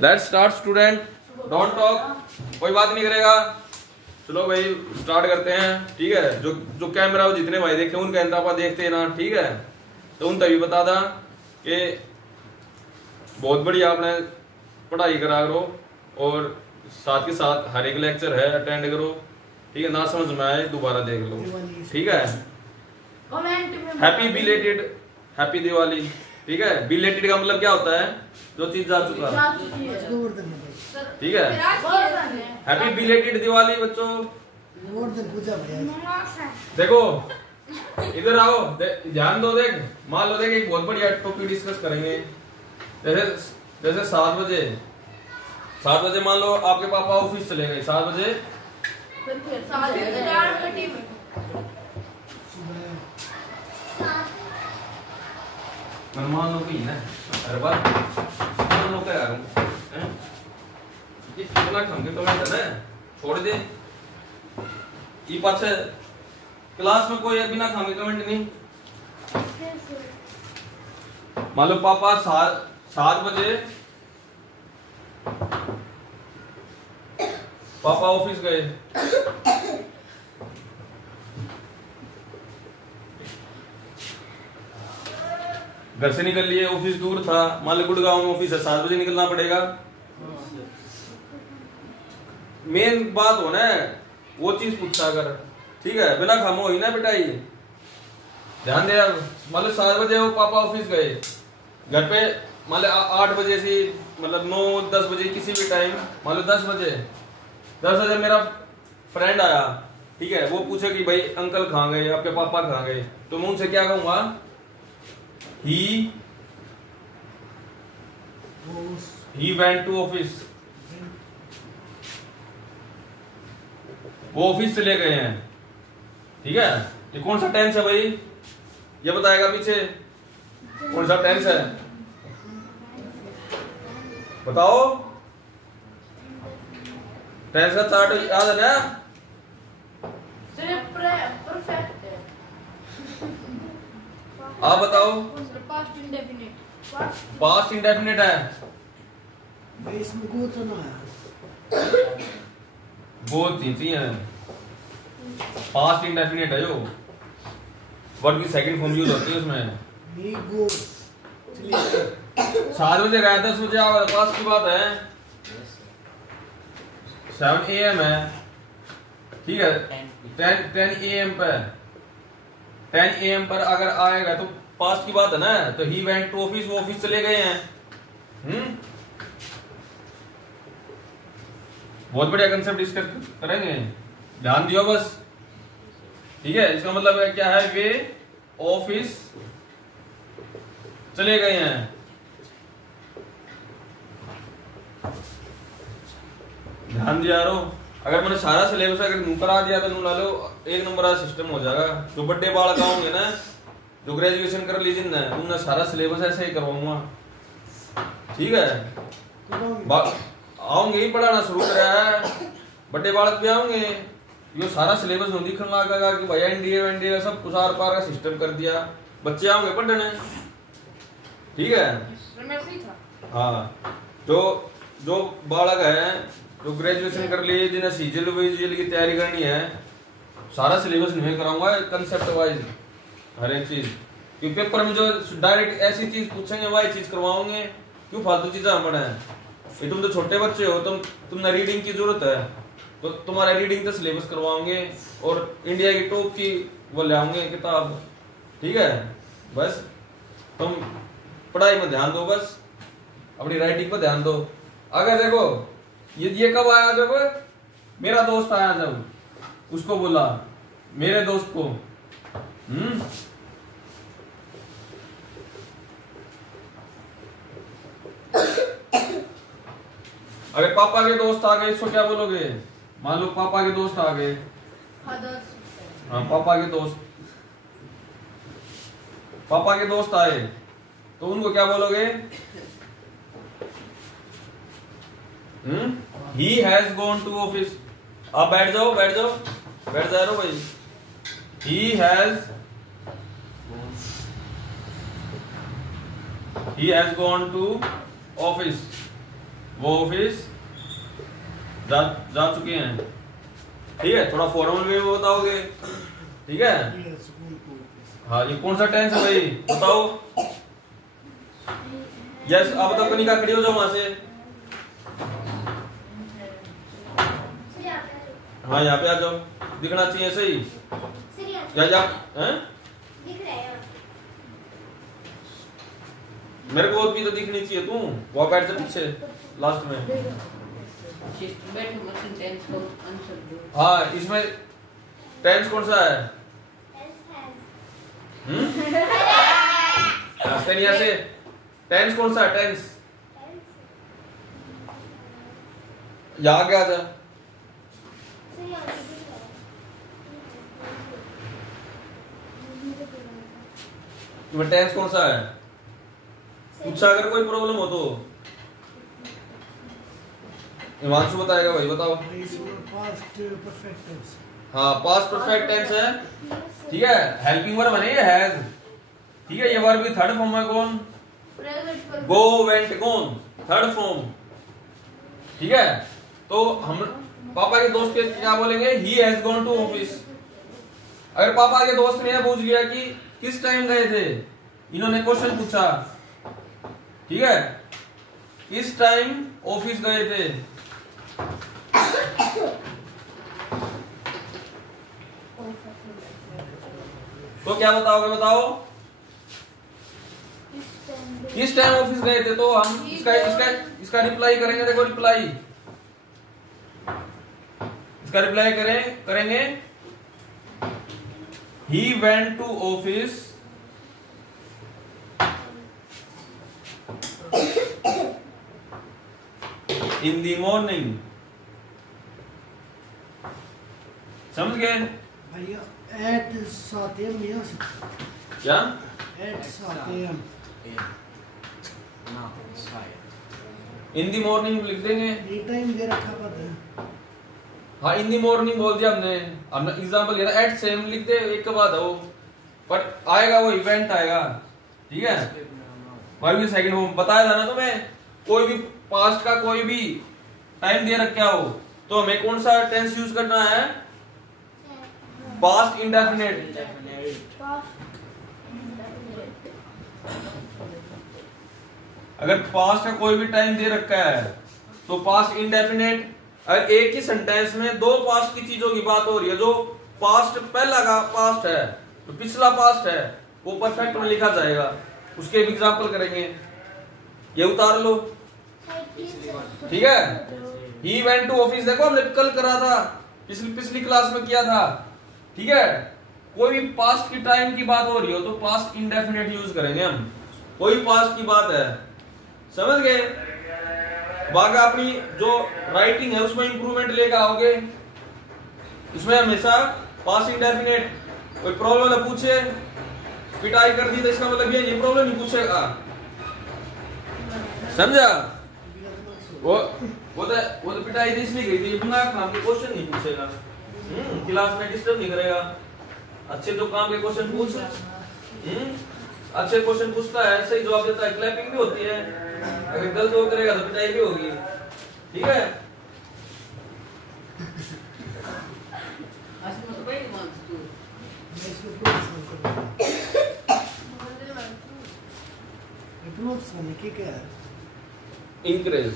Let's start student, don't talk, कोई बात नहीं करेगा। चलो भाई स्टार्ट करते हैं, ठीक है। जो जो कैमरा वो जितने भाई देखे उनका इंतजाम देखते हैं ना, ठीक है। तो उन तभी बता दा कि बहुत बढ़िया आपने पढ़ाई करा करो और साथ के साथ हर एक लेक्चर है अटेंड करो, ठीक है। ना समझ में आए दोबारा देख लो, ठीक है। हैप्पी बिलेटेड, हैप्पी दिवाली, ठीक है। बिलेटेड का मतलब क्या होता है? जो चीज जा चुका, ठीक है। हैप्पी बिलेटेड दिवाली बच्चों। देखो इधर आओ, ध्यान दो, देख मान लो, देख एक बहुत बढ़िया टॉपिक डिस्कस करेंगे। जैसे 7 बजे मान लो आपके पापा ऑफिस चले गए 7 बजे, मान लो कि ना हर बार मान लो क्या करूं, ये कितना खंगे तो मैं ना छोड़ दे। ये पाछे क्लास में कोई बिना खंगे कमेंट नहीं। मान लो पापा 7 बजे पापा ऑफिस गए, घर से निकल लिए, ऑफिस दूर था, मान लो गुड़गांव में ऑफिस है, 7 बजे निकलना पड़ेगा। मेन बात हो ना वो चीज पूछा कर, ठीक है। बिना खामो ही ना बेटा, ये ध्यान दे। मान लो 7 बजे वो पापा ऑफिस गए, घर पे मान लो 8 बजे से मतलब 9-10 बजे किसी भी टाइम, मान लो 10 बजे मेरा फ्रेंड आया, ठीक है। वो पूछे कि भाई अंकल कहाँ गए, आपके पापा कहाँ गए, तो मैं उनसे क्या कहूंगा? he went to office, वो ऑफिस चले गए हैं, ठीक है। ये कौन सा टेंस है भाई? ये बताएगा पीछे कौन सा टेंस है, बताओ। टेंस का चार्ट याद है ना? आप बताओ। पास्ट इंडेफिनिट है, इसमें गो तो ना है, बहुत चीजें हैं। पास्ट इंडेफिनिट है जो वर्ब की सेकंड फॉर्म यूज होती है उसमें। 7 बजे गया, 10 बजे आओ, पास की बात है। 7 AM है, ठीक है। 10 AM पे 10 AM पर अगर आएगा तो पास्ट की बात है ना। तो ही वेंट टू ऑफिस, वो ऑफिस चले गए हैं। बहुत बढ़िया कंसेप्ट डिस्कस करेंगे, ध्यान दियो बस, ठीक है। इसका मतलब है क्या है? वे ऑफिस चले गए हैं। ध्यान दिया रो। अगर मैंने सारा सिलेबस अगर नू करा दिया तो नू ला लो 1 नंबर का सिस्टम हो जाएगा। जो बड़े बालक होंगे ना, जो ग्रेजुएशन कर लीजिए ना, उन्हें सारा सिलेबस ऐसे ही करवाऊंगा, ठीक है। आओगे ही पढ़ाना शुरू करा है, बड़े बालक भी आओगे, ये सारा सिलेबस नहीं दिखने लगेगा कि भाई एनडीए सब कुछ आर पार का सिस्टम कर दिया। बच्चे आओगे पढ़ने, ठीक है। हाँ, जो बालक है जो ग्रेजुएशन कर लिए, जिन्हें सीजीएल वीजीएल की तैयारी करनी है, सारा सिलेबस नहीं कराऊंगा, कंसेप्ट वाइज हर एक चीज। क्योंकि पेपर में जो डायरेक्ट ऐसी चीज पूछेंगे वही चीज करवाओगे, क्यों फालतू चीजें हम पढ़े। ये तुम तो छोटे बच्चे हो, तुमने रीडिंग की जरूरत है, तो तुम्हारा रीडिंग का सिलेबस करवाओगे और इंडिया की टॉप की वो लाओगे किताब, ठीक है। बस तुम पढ़ाई में ध्यान दो, बस अपनी राइटिंग पर ध्यान दो। अगर देखो ये कब आया? जब मेरा दोस्त आया, जब उसको बोला मेरे दोस्त को, अगर पापा के दोस्त आ गए इसको क्या बोलोगे? मान लो पापा के दोस्त आ गए, हाँ पापा के दोस्त आए तो उनको क्या बोलोगे? He has gone to office। आप बैठ जाओ भाई। He has gone to office, वो ऑफिस जा चुके हैं। ठीक है, थोड़ा फॉर्मल वे में बताओगे। ठीक है, हाँ ये कौन सा टेंस है भाई बताओ। यस, अब तक कनिका खड़ी हो जाओ वहां से। हाँ यहाँ पे आ जाओ, दिखना चाहिए सही। या हैं? मेरे को भी तो दिखनी चाहिए। तू वो बैठ जा पीछे लास्ट में। हाँ इसमें टेंस कौन सा है? यहाँ से टेंस कौन सा है? टेंस यहाँ क्या था? टेंस कौन सा है? पूछा अगर कोई प्रॉब्लम हो तो हिमांशु बताएगा भाई, बताओ। हाँ पास्ट परफेक्ट टेंस है। ठीक है, हेल्पिंग वर्ब बने ये हैज। ठीक है, ये वर्ब भी थर्ड फॉर्म है। कौन? गो, वेंट, गॉन, थर्ड फॉर्म। ठीक है, तो हम पापा के दोस्त के क्या बोलेंगे? He has gone to office. अगर पापा के दोस्त ने पूछ लिया कि किस टाइम गए थे, इन्होंने क्वेश्चन पूछा। ठीक है, किस टाइम ऑफिस गए थे, तो क्या बताओगे? बताओ किस टाइम ऑफिस गए थे। तो हम इसका रिप्लाई करेंगे। देखो रिप्लाई, इसका रिप्लाई करेंगे he went to office in the morning. समझ गए भैया? एट 7 AM क्या? At 7 AM in the morning लिख देंगे। ये टाइम दे रखा पता है। हाँ इन दी मॉर्निंग बोल दिया हमने एग्जांपल लिया एट सेम लिख दे, एक के बाद हो, पर आएगा वो इवेंट आएगा। ठीक है, भाई भी सेकंड वो बताया था ना तुम्हें। कोई भी पास्ट का कोई भी टाइम दे रखा हो तो हमें कौन सा टेंस यूज करना है? Past indefinite. अगर पास्ट का कोई भी टाइम दे रखा है तो पास्ट इंडेफिनिट। अगर एक ही सेंटेंस में दो पास्ट की चीजों की बात हो रही है, जो पास्ट पहला का पास्ट है तो पिछला पास्ट है, वो परफेक्ट में लिखा जाएगा। उसके एग्जांपल करेंगे, ये उतार लो। ठीक है, ही वेंट टू ऑफिस देखो हमने कल करा था, पिछली क्लास में किया था। ठीक है, कोई भी पास्ट की टाइम की बात हो रही हो तो पास्ट इंडेफिनिट यूज करेंगे हम। कोई पास्ट की बात है, समझ गए? बाकी अपनी जो राइटिंग है उसमें इंप्रूवमेंट लेकर आओगे। इसमें हमेशा पास्ट इंडेफिनिट। कोई प्रॉब्लम है पूछे, पिटाई कर दी तो इसका मतलब ये प्रॉब्लम नहीं पूछेगा। समझा? वो तो पिटाई इसलिए गई थी, बिना काम के क्वेश्चन नहीं पूछेगा। क्लास में डिस्टर्ब नहीं करेगा। अच्छे जो काम के क्वेश्चन पूछ, अच्छे क्वेश्चन पूछता है, सही जवाब देता है, क्लैपिंग भी होती है। अगर गलत वो करेगा तो पिटाई भी होगी। ठीक है, इंक्रीज।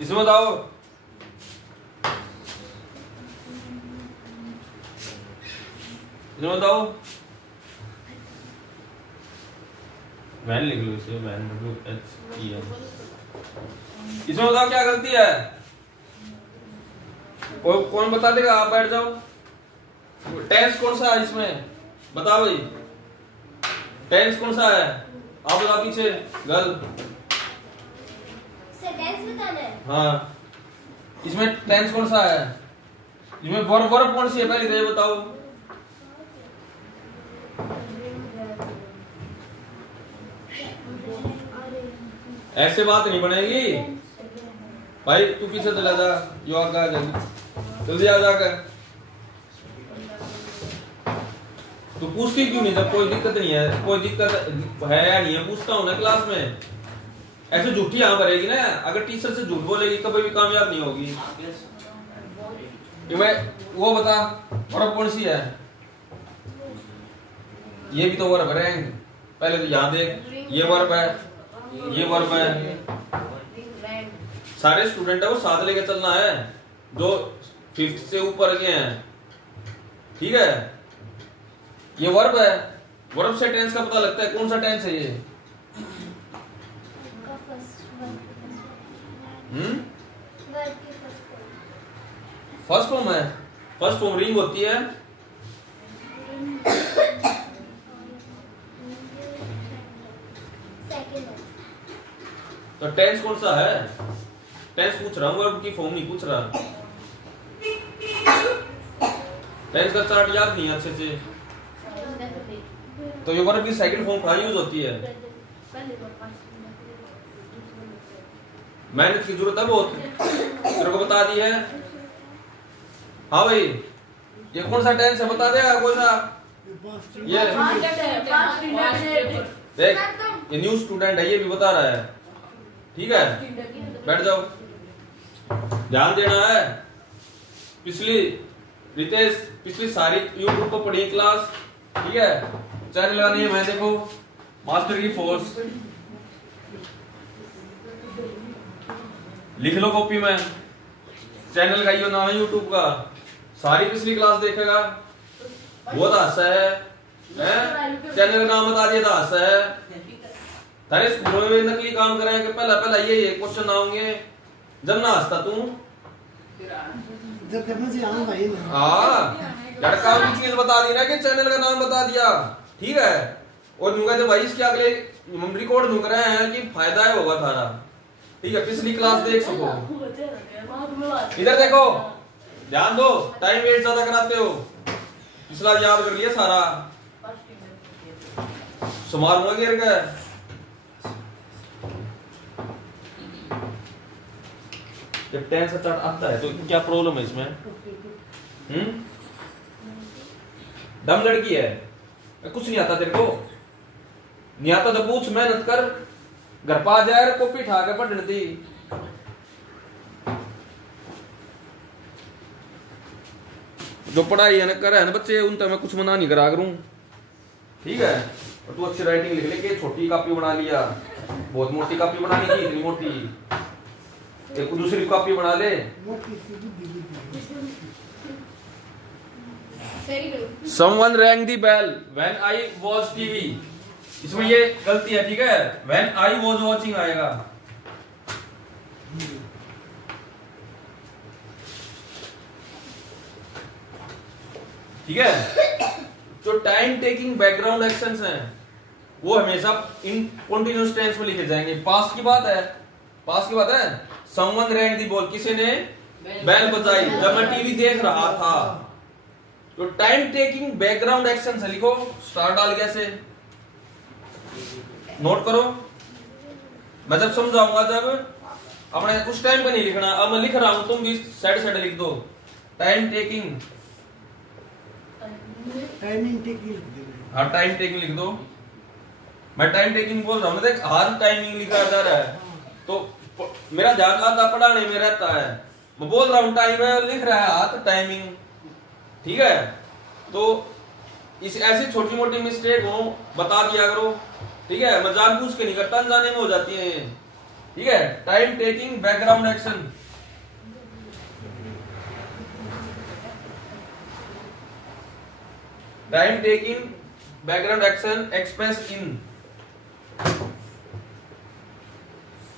इसमें बताओ, इसमें बताओ, वैन लिख लो इसे, वैन WHEN। इसमें बताओ क्या गलती है? कौन बता देगा? आप बैठ जाओ। टेंस कौन सा है इसमें बता भाई, टेंस कौन सा है? आप बता पीछे गर्ल। टेंस बताना है। हाँ, इसमें टेंस कौन सा है? इसमें वर्ब कौन सी है पहले तो ये बताओ। ऐसे बात नहीं बनेगी भाई, तू पीछे चला जा, यो आगे जल्दी आ जाकर। तू पूछती क्यों नहीं जब कोई दिक्कत नहीं है? कोई दिक्कत है या नहीं है पूछता हूं ना क्लास में। ऐसे झूठी यहाँ भरेगी ना, अगर टीचर से झूठ बोलेगी कभी भी कामयाब नहीं होगी। मैं वो बता वर्ब कौन सी है? ये भी तो वर्ब है, पहले तो यहाँ देख, ये वर्ब है, ये वर्ब है। सारे स्टूडेंट है वो साथ लेके चलना है जो 5th से ऊपर के हैं, ठीक है। ये वर्ब है, वर्ब से टेंस का पता लगता है। कौन सा टेंस है ये? फर्स्ट फॉर्म है। फर्स्ट फॉर्म रिंग होती है। तो टेंस कौन सा है? टेंस पूछ रहा हूँ, वर्ब की फॉर्म नहीं पूछ रहा। टेंस का चार्ट याद नहीं अच्छे से, तो ये वर्ब की सेकंड फॉर्म कहाँ यूज होती है? मेहनत की जरूरत है बहुत, तेरे को बता दी है। हाँ भाई, ये कौन सा टेंस है बता देगा कोई सा? ये देख, ये न्यू स्टूडेंट है, ये भी बता रहा है, ठीक है। बैठ जाओ, ध्यान देना है। पिछली रितेश पिछली सारी यूट्यूब पर पढ़ी क्लास, ठीक है। चैनल लगानी है, मैं देखो मास्टर की फोर्स लिख लो कॉपी में। चैनल का ये नाम है यूट्यूब का, सारी पिछली क्लास देखेगा। वो तो हंसा है, चैनल का नाम बता दिया था, हंसा है। तारे स्कूलों में नकली काम कराए कि पहला पहला ये क्वेश्चन आओगे, जब ना हंसता तू लड़का की चीज बता दी ना कि चैनल का नाम बता दिया, ठीक है। और नु कहते भाई इसके अगले रिकॉर्ड नु रहे हैं कि फायदा है होगा थारा, ठीक है। पिछली क्लास देख सको, इधर देखो, ध्यान दो, टाइम वेस्ट ज्यादा कराते हो। पिछला याद कर लिया सारा, सुमार हुआ गिर गया। जब टेंस का चार्ट आता है तो क्या प्रॉब्लम है इसमें? दम लड़की है, कुछ नहीं आता तेरे को, नहीं आता तो पूछ, मेहनत कर, घर पा जाए कॉपी उठा के पढ़ दी। जो पढ़ाई है ना कर है ना बच्चे, उन तक मैं कुछ मना नहीं करा करूं, ठीक है। और तू अच्छी राइटिंग लिख ले के छोटी कॉपी बना लिया, बहुत मोटी कॉपी बनानी थी, इतनी मोटी, एक दूसरी कॉपी बना ले। Someone rang the bell when I was TV, इसमें ये गलती है, ठीक है। when I was watching आएगा। ठीक है। जो टाइम टेकिंग बैकग्राउंड एक्शंस हैं वो हमेशा इन कंटीन्यूअस टेंस में लिखे जाएंगे। पास्ट की बात है, पास्ट की बात है। समवन रैंग दी बॉल, किसी ने बैल बजाई जब मैं टीवी देख रहा था। तो टाइम टेकिंग बैकग्राउंड एक्शन से लिखो, स्टार डाल के ऐसे नोट करो। मैं जब समझाऊंगा जब अपने उस टाइम पे नहीं लिखना, अब मैं लिख रहा हूं तुम भी साइड साइड लिख दो। टाइम टेकिंग, हाँ टाइम टेकिंग लिख दो। मैं टाइम टेकिंग बोल रहा हूँ, देख हर टाइमिंग लिखा जा रहा है तो मेरा ध्यान आता पढ़ाने में रहता है। मैं बोल रहा हूँ टाइम है, लिख रहा है हाथ टाइमिंग, ठीक है। तो इस ऐसी छोटी मोटी मिस्टेक हो बता दिया करो, ठीक है। मैं जानबूझ के नहीं करता, अनजाने में हो जाती है, ठीक है। Time taking background action, time taking background action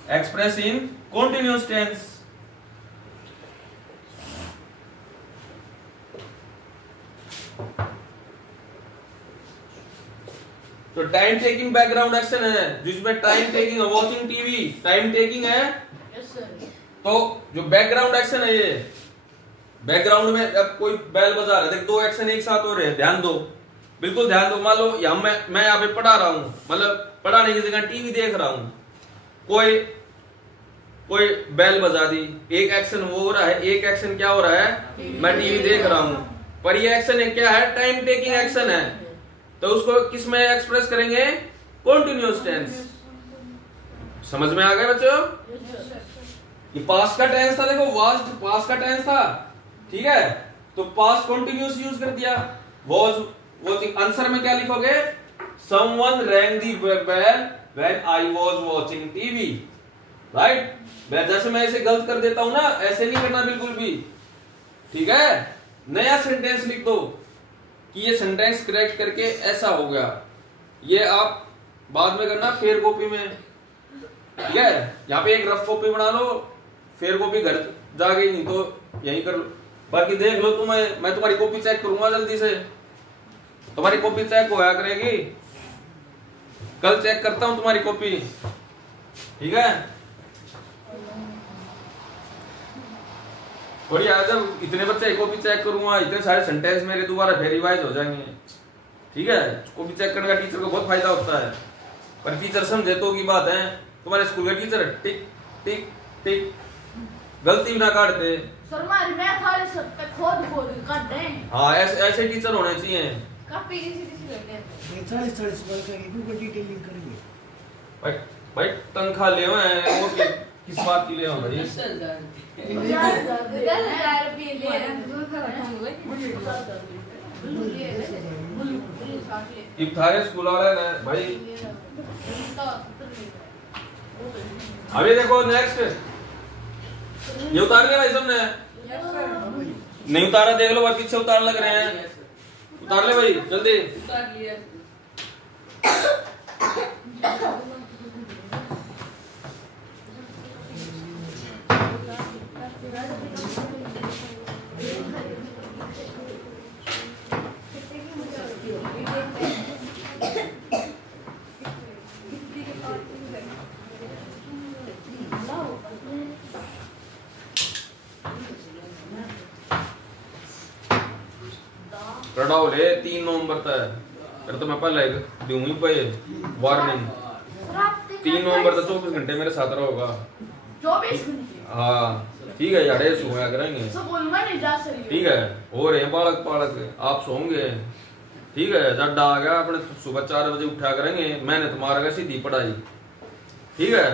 express in continuous tense। तो टाइम टेकिंग बैकग्राउंड एक्शन है, जिसमें time taking watching TV time taking है। तो जो बैकग्राउंड एक्शन है, ये बैकग्राउंड में अब कोई बेल बजा रहा है, दो एक्शन एक साथ हो रहे हैं, ध्यान दो, बिल्कुल ध्यान दो। मान लो मैं यहाँ पे पढ़ा रहा हूँ, मतलब पढ़ाने की जगह टीवी देख रहा हूँ, कोई बेल बजा दी, एक एक्शन वो हो रहा है, एक एक्शन क्या हो रहा है, मैं टीवी देख रहा हूँ। पर ये एक्शन है क्या है, टाइम टेकिंग एक्शन है। तो उसको किस में एक्सप्रेस करेंगे, कॉन्टिन्यूअस टेंस। समझ में आ गया बच्चों? ये पास्ट का टेंस था, देखो वाज पास्ट का टेंस था, ठीक है, तो पास्ट कॉन्टिन्यूअस यूज कर दिया। वाज वॉचिंग, आंसर में क्या लिखोगे, someone rang the bell when I was watching TV, right. जैसे मैं ऐसे गलत कर देता हूं ना, ऐसे नहीं करना बिल्कुल भी, ठीक है। नया सेंटेंस लिख दो कि ये सेंटेंस करेक्ट करके ऐसा हो गया, ये आप बाद में करना फेयर कॉपी में, ठीक है। यहाँ पे एक रफ कॉपी बना लो, फेयर कॉपी घर जाके नहीं तो यहीं कर लो। बाकी देख लो तुम्हें, मैं तुम्हारी कॉपी चेक करूंगा जल्दी से, तुम्हारी कॉपी चेक होया करेगी, कल चेक करता हूं तुम्हारी कॉपी, ठीक है। बढ़िया, जब इतने बच्चे कॉपी चेक करूंगा, इतने सारे सेंटेंस मेरे दोबारा फिर रिवाइज हो जाएंगे, ठीक है। कॉपी चेक करने का टीचर को बहुत फायदा होता है, पर टीचर समझे तो की बात है। तुम्हारे स्कूल के टीचर टिक टिक टिक गलती भी ना काटते, हाँ ऐसे टीचर होने चाहिए। भाई तनख्वाह ले वो किस बात की ले भाई, इफ्तार स्कूल वाले भाई। अभी देखो नेक्स्ट, ये उतार लिया भाई सबने, नहीं उतारा देख लो भाई, पीछे उतार लग रहे हैं, उतार ले भाई जल्दी। उतार लिया। रडाओ ले 3 नवंबर तक, फिर तो मैं पहले दूंगी भाई वार्निंग। 3 नवंबर तक 24 घंटे मेरे साथ रहोगा, 24 घंटे, हाँ ठीक है यार, सोया करेंगे, ठीक है। हो रहे बालक पालक आप सोंगे, ठीक है। जब आ गया अपने सुबह 4 बजे उठा करेंगे, मैंने तुम्हारा सीधी पढ़ाई, ठीक है।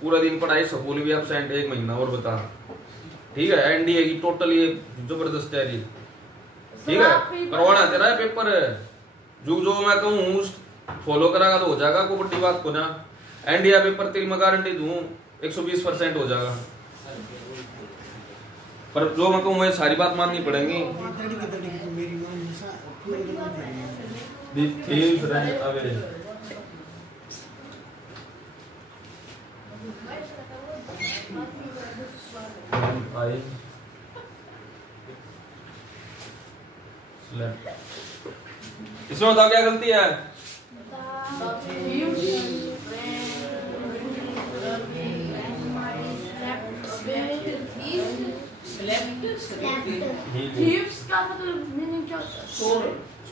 पूरा दिन पढ़ाई, स्कूल भी एब्सेंट 1 महीना और बता, ठीक है। एनडीए की टोटल ये जबरदस्त तैयारी, ठीक है। करवाना तेरा है पेपर, जो मैं कहूँ फॉलो करागा तो हो जाएगा, कोई बड़ी बात को ना। एनडीए पेपर तेरी मैं गारंटी दूं 120% हो जाएगा, पर जो मैं कहूँ सारी बात माननी पड़ेगी। इसमें बताओ क्या गलती है,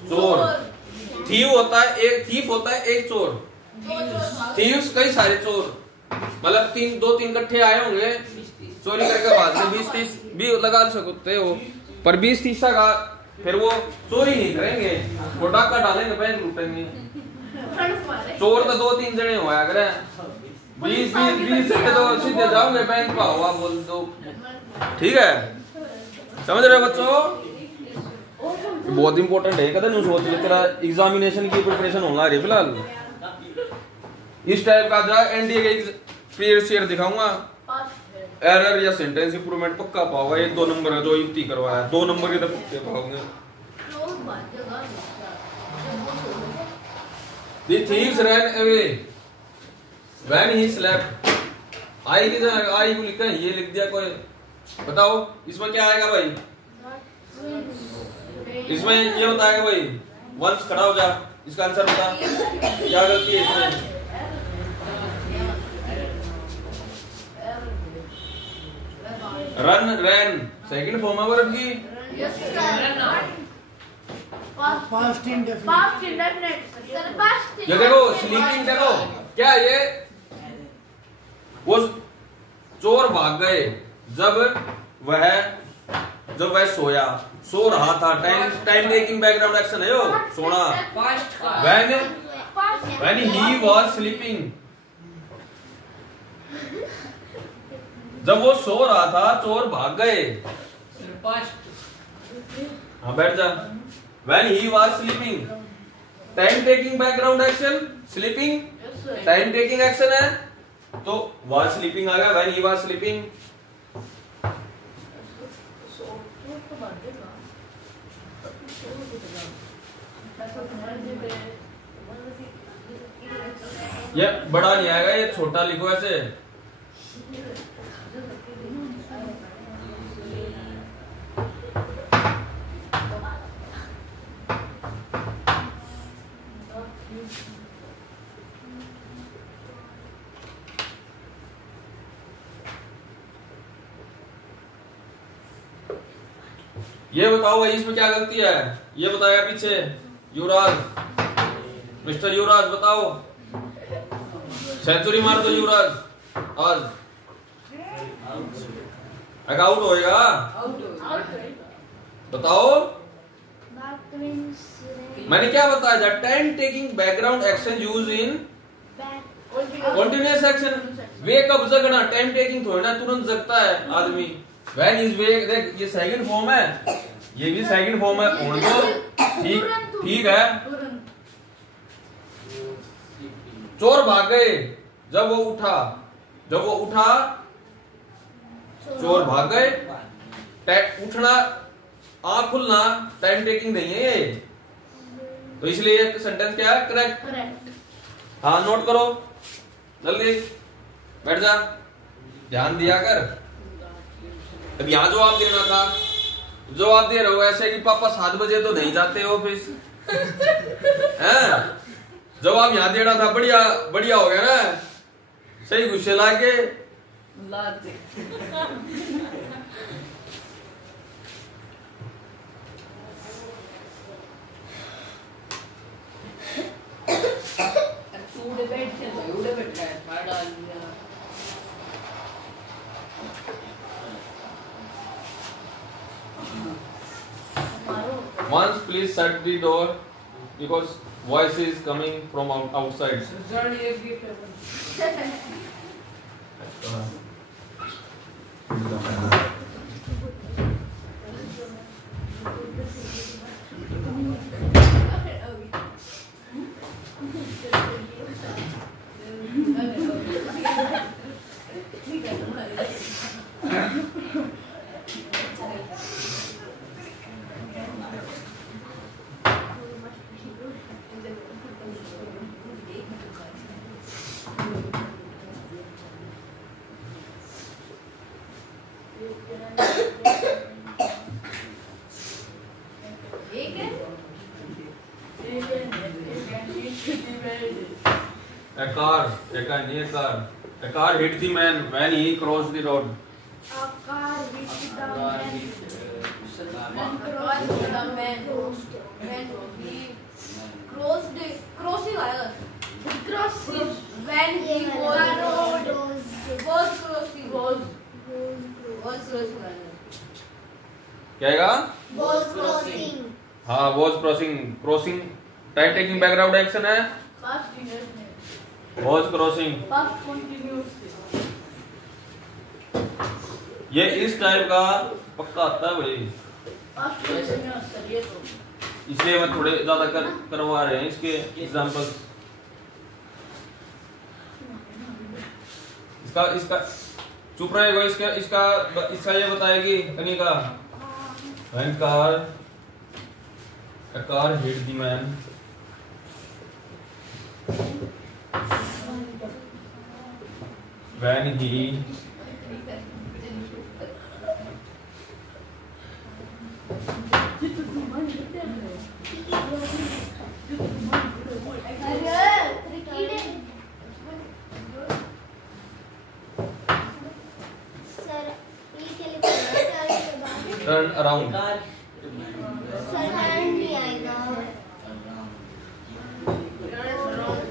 चोर। थीव होता है एक, थीफ होता है एक चोर, थीव्स कई सारे चोर, मतलब 2-3 इकट्ठे आए होंगे चोरी करके, बाद में 20-30 भी लगा सकते हो, पर 20-30 का फिर वो चोरी नहीं करेंगे, वो डाका डालेंगे, बैंक लूटेंगे। चोर तो 2-3 जने हुआ करे, 20 से तो सीधे जाओगे बैंक पाओ, आप बोल दो, ठीक है। समझ रहे हो बच्चों, बहुत इंपॉर्टेंट है, कदम नहीं सोच ले, तेरा एग्जामिनेशन की प्रिपरेशन होगा रे फिलहाल। इस टाइप का जा एनडीए के प्रीवियस ईयर दिखाऊंगा, एरर या सेंटेंस इंप्रूवमेंट पक्का पाओगे। 1-2 नंबर जो युक्ति करवाया, 2 नंबर के तो पक्के पाओगे। The thieves ran away when he slept। आई की जगह आई को लिखा है, ये लिख दिया कोई, बताओ इसमें क्या आएगा भाई, इसमें ये बताएगा भाई, वंस खड़ा हो जा, इसका आंसर बता, क्या गलती है इसमें? रन रैन सेकंड फॉर्म है वर्ब की। Past indefinite. Past indefinite sir, past. ये देखो स्लीपिंग, देखो क्या ये, वो चोर भाग गए जब वह सोया, सो रहा था। टाइम टेकिंग बैकग्राउंड एक्शन है यो, सोना। when he was sleeping, जब वो सो रहा था चोर भाग गए। हाँ बैठ जा। when he was sleeping, time taking background action, sleeping time taking action है, तो was sleeping आ गया। when he was sleeping, ये बड़ा नहीं आएगा, ये छोटा लिखो ऐसे। ये बताओ भाई इसमें क्या गलती है, ये बताया पीछे युवराज, मिस्टर युवराज बताओ। सेंचुरी मार दो युवराज आज, आउट होएगा। बताओ मैंने क्या बताया था, time taking background action use in continuous action. वे कब जगना, टाइम टेकिंग थोड़ी ना तुरंत जगता है आदमी। When is वे, देख ये सेकंड फॉर्म है, ये भी सेकंड फॉर्म है, होने दो, ठीक है। चोर भाग गए जब वो उठा, चोर भाग गए। उठना, आंख खुलना टाइम टेकिंग नहीं है ये, तो इसलिए सेंटेंस क्या है, करेक्ट। हाँ नोट करो जल्दी, बैठ जा, ध्यान दिया कर। अब यहाँ जवाब देना था, जवाब दे रहे हो ऐसे कि पापा 7 बजे तो नहीं जाते ऑफिस हैं। जवाब यहाँ देना था, बढ़िया बढ़िया हो गया ना, सही गुस्से लाके Once please shut the door because voice is coming from outside. A car hit the man when he crossed the road. A car hit the man when he crossing when he was crossing क्या आएगा? was crossing। हाँ was crossing time taking background action है, Past indefinite। was crossing। Past continuous। ये इस type का पक्का आता है भाई, Past continuous सर, ये तो इसलिए मैं थोड़े ज्यादा करवा रहे हैं इसके एग्जांपल। इसका चुप रहेगा, इसका ये बताएगी Kanika. When a car hit the man when he turn around. Sir turn नहीं आएगा।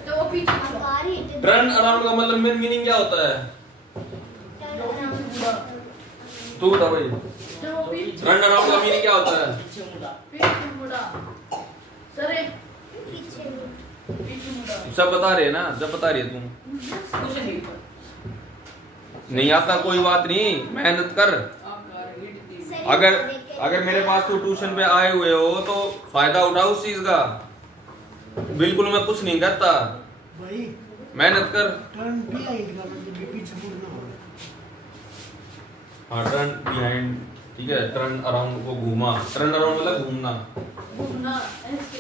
तो वो पीछे आकार हिट। टर्न अराउंड का मतलब मीनिंग क्या होता है? Turn around. तू बता भाई, तो वो पीछे टर्न अराउंड का मीनिंग क्या होता है? पीछे मुड़ा सर पीछे मुड़ा सब बता रहे हैं ना, जब बता रही है तुम कुछ नहीं नहीं आता कोई बात नहीं, मेहनत कर। अगर मेरे पास तू ट्यूशन पे आए हुए हो तो फायदा उठा उस चीज का। बिल्कुल मैं कुछ नहीं कहता, भाई मेहनत कर। टर्न बिहाइंड का मतलब ये पीछे मुड़ना हो। हाँ टर्न बिहाइंड, ठीक है। टर्न अराउंड को घूमा, टर्न अराउंड मतलब घूमना। घूमना ऐसे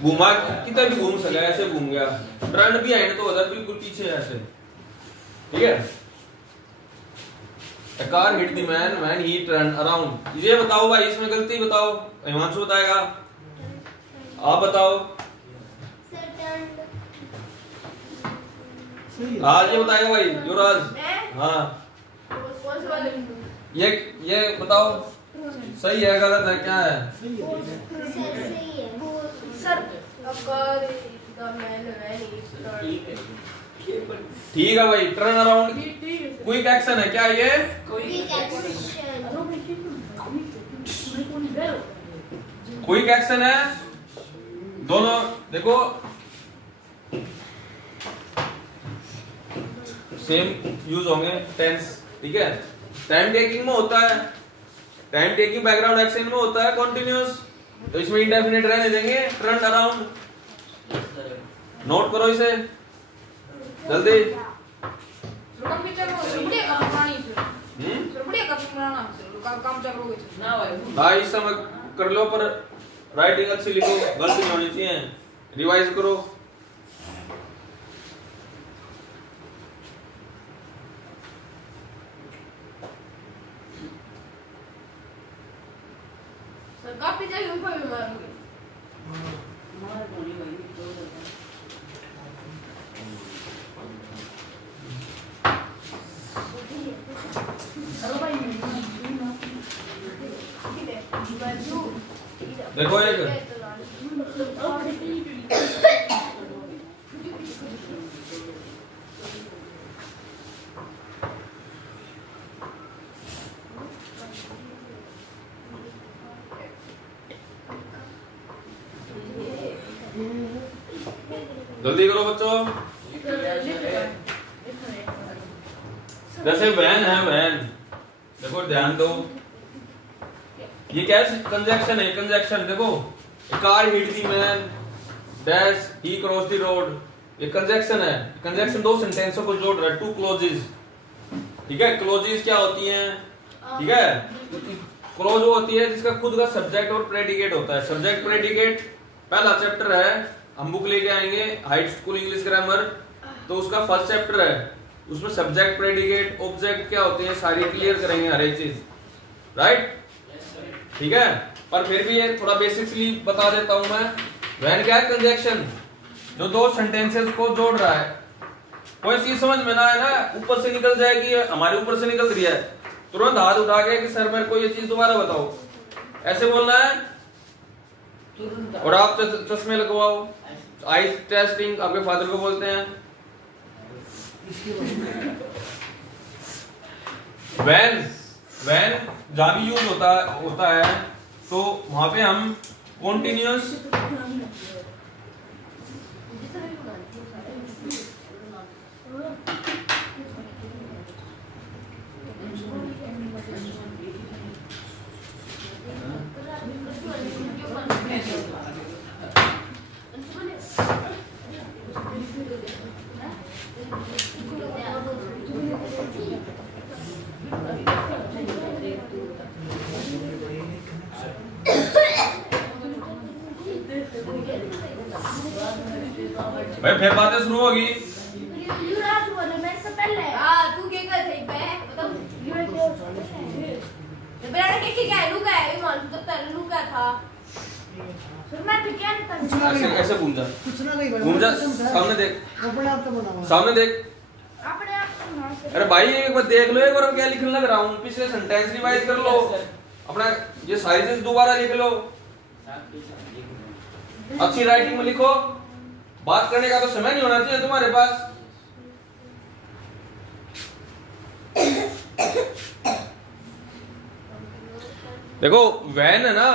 घूमा कितना भी घूम सका, ऐसे घूम गया। टर्न बिहाइंड तो उधर बिल्कुल पीछे ऐसे, ठीक है। A car hit the man when he turned around। ये बताओ भाई, इसमें गलती बताओ। हिमांशु बताएगा, आप बताओ। सर टर्न सही है। आज ये बताएगा भाई, युवराज। मैं हाँ कौन से वाले ये बताओ, सही है गलत है क्या है? सही है। सर सही है। सर अगर द मैन व्हेन ठीक है भाई। टर्न अराउंड ठीक है क्विक एक्शन है क्या ये? Quick action. क्विक एक्शन है। दोनों देखो सेम यूज होंगे टेंस, ठीक है। टाइम टेकिंग में होता है, टाइम टेकिंग बैकग्राउंड एक्शन में होता है कंटिन्यूअस, तो इसमें इंडेफिनिट रहने देंगे। टर्न अराउंड नोट करो इसे जल्दी। काम चल रहा है भाई इस समय कर लो, पर राइटिंग अच्छी लिखो, गलती नहीं होनी चाहिए, रिवाइज करो। सर काफी जगह ऊपर भी मारूंगी देखो एक जल्दी करो बच्चों। जैसे वैन है, वैन देखो ध्यान दो, ये क्या है? कंजक्शन है, कंजक्शन देखो। Car hit the man dash he cross the road, ये कंजक्शन है। कंजक्शन दो सेंटेंसों को जोड़ रहा है, टू क्लोजेस, ठीक है। क्लोजेस क्या होती हैं, ठीक है। क्लोज वो होती है जिसका खुद का सब्जेक्ट और प्रेडिकेट होता है। सब्जेक्ट प्रेडिकेट पहला चैप्टर है, हम बुक लेके आएंगे हाई स्कूल इंग्लिश ग्रामर, तो उसका फर्स्ट चैप्टर है, उसमें सब्जेक्ट प्रेडिकेट ऑब्जेक्ट क्या होते हैं सारी क्लियर करेंगे, हर एक चीज, राइट, ठीक है। पर फिर भी ये थोड़ा बेसिकली बता देता हूं मैं। वैन क्या है? कंजक्शन, जो दो सेंटेंसेस को जोड़ रहा है। कोई चीज समझ में ना आए ना, ऊपर से निकल जाएगी, हमारे ऊपर से निकल रही है, तुरंत हाथ उठा के कि सर मेरे को ये चीज दोबारा बताओ, ऐसे बोलना है। और आप चश्मे लगवाओ, आई टेस्टिंग आपके फादर को बोलते हैं। वैन जहां भी यूज होता है तो वहां पे हम कॉन्टिन्यूअस भाई फिर बातें शुरू होगी। युवराज बोले मैं से पहले तू क्या कर रही है बताओ बेटा क्या है लुका है मान तो पहले लुका था फिर मैं तो क्या नहीं करता ऐसे ऐसे घूम जा, कुछ ना नहीं घूम जा, सामने देख, अपने आप तो बना हुआ। सामने देख। अपने आप को ना से अरे भाई एक बार देख लो, एक बार मैं क्या लिखने लग रहा हूँ, पिछले सेंटेंस रिवाइज कर लो। अपना ये सारी चीज दोबारा लिख लो, अच्छी राइटिंग में लिखो। बात करने का तो समय नहीं होना चाहिए तुम्हारे पास। देखो व्हेन है ना,